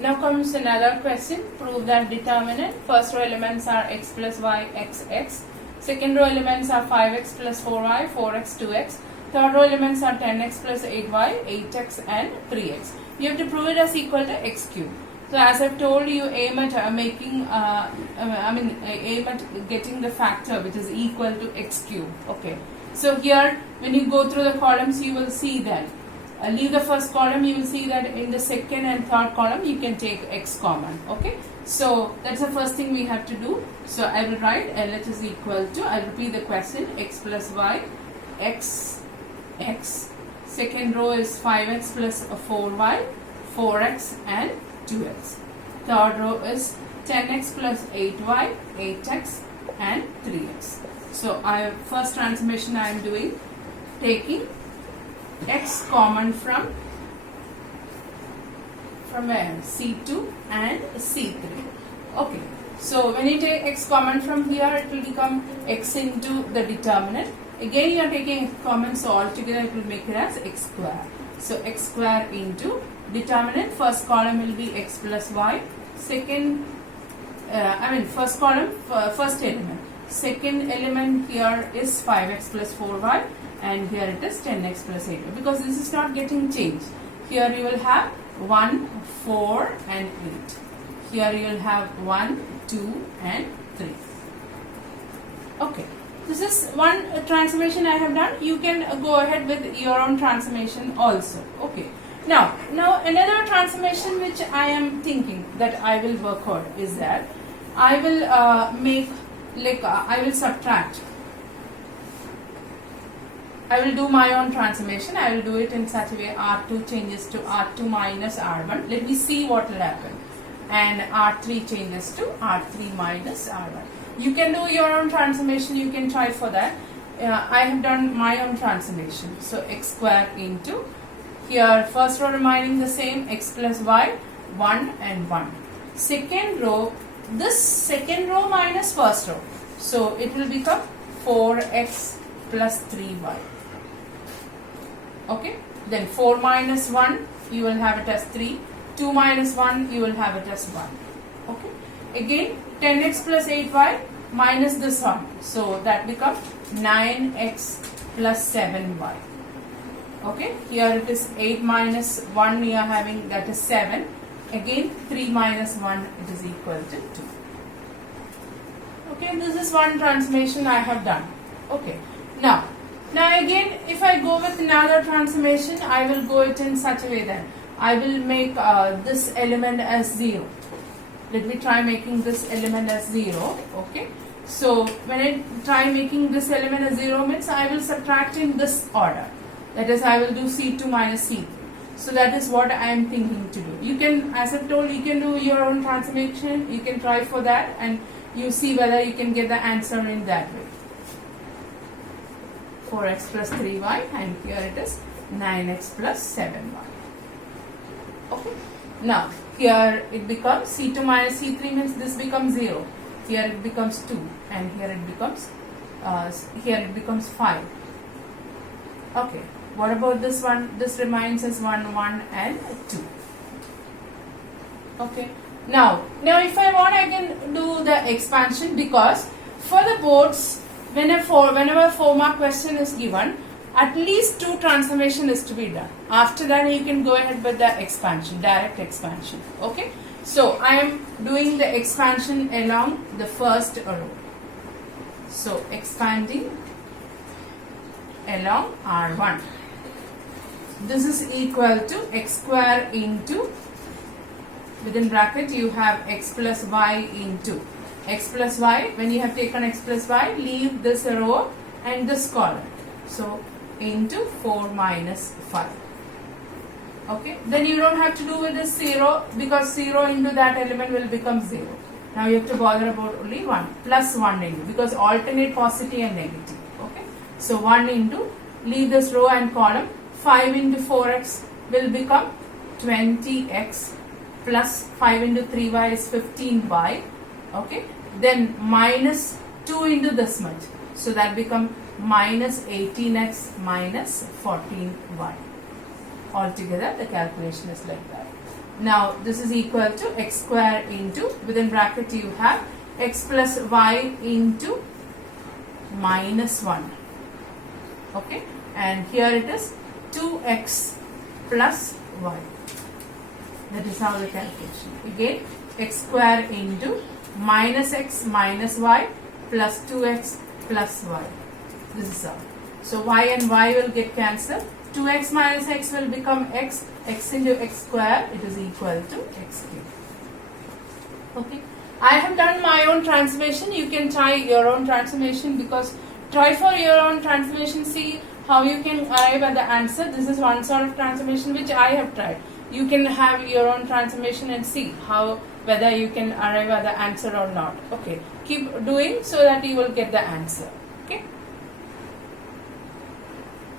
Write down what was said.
Now comes another question. Prove that determinant. First row elements are x plus y, x, x. Second row elements are 5x plus 4y, 4x, 2x. Third row elements are 10x plus 8y, 8x and 3x. You have to prove it as equal to x cube. So as I've told you, aim at aim at getting the factor which is equal to x cube. Okay. So here, when you go through the columns, you will see that. Leave the first column, you will see that in the second and third column you can take x common. Okay, so that's the first thing we have to do. So I will write LH is equal to, I will repeat the question, x plus y, x, x. Second row is 5x plus 4y, 4x and 2x. Third row is 10x plus 8y, 8x and 3x. So first transformation I am doing, taking x common from where? C2 and C3. Okay. So when you take x common from here, it will become x into the determinant. Again you are taking x common, so altogether it will make it as x square. So x square into determinant. First column will be x plus y. Second, first column, first element. Second element here is 5x plus 4y. And here it is 10x plus 8, because this is not getting changed. Here you will have 1, 4 and 8. Here you will have 1, 2 and 3. Okay. This is one transformation I have done. You can go ahead with your own transformation also. Okay. Now another transformation which I am thinking that I will work on is that I will I will subtract. I will do my own transformation. I will do it in such a way R2 changes to R2 minus R1. Let me see what will happen. And R3 changes to R3 minus R1. You can do your own transformation. You can try for that. I have done my own transformation. So x square into, here first row remaining the same, x plus y, 1 and 1. Second row, this second row minus first row. So it will become 4x plus 3y. Okay, then 4 minus 1 you will have it as 3, 2 minus 1 you will have it as 1. Okay, again 10x plus 8y minus this one, so that becomes 9x plus 7y. Okay, here it is 8 minus 1 we are having, that is 7. Again 3 minus 1, it is equal to 2. Okay, this is one transformation I have done. Okay, now again, if I go with another transformation, I will go it in such a way that I will make this element as 0. Let me try making this element as 0. Okay. So when I try making this element as 0 means I will subtract in this order. That is, I will do C2 minus C3. So that is what I am thinking to do. You can, as I've told, you can do your own transformation. You can try for that and you see whether you can get the answer in that way. 4x plus 3y and here it is 9x plus 7y. Okay. Now here it becomes C2 minus C3 means this becomes 0. Here it becomes 2 and here it becomes 5. Okay. What about this one? This remains as 1, 1 and 2. Okay. Now if I want, I can do the expansion, because for the boards, whenever 4-mark question is given, at least 2 transformation is to be done. After that you can go ahead with the expansion, direct expansion. Okay. So I am doing the expansion along the first row. So expanding along R1. This is equal to x square into, within bracket you have x plus y into x plus y. When you have taken x plus y, leave this row and this column. So into 4 minus 5. Okay. Then you don't have to do with this 0, because 0 into that element will become 0. Now you have to bother about only 1 plus 1 into, because alternate positive and negative. Okay. So 1 into, leave this row and column. 5 into 4x will become 20x plus 5 into 3y is 15y. Okay. Then minus 2 into this much. So that becomes minus 18x minus 14y. Altogether the calculation is like that. Now this is equal to x square into, within bracket you have x plus y into minus 1. Okay, and here it is 2x plus y. That is how the calculation. Again, x square into minus x minus y plus 2x plus y. This is how. So y and y will get cancelled. 2x minus x will become x. X into x square, it is equal to x cube. Okay. I have done my own transformation. You can try your own transformation, because try for your own transformation. See how you can arrive at the answer. This is one sort of transformation which I have tried. You can have your own transformation and see how, whether you can arrive at the answer or not. Okay. Keep doing so that you will get the answer.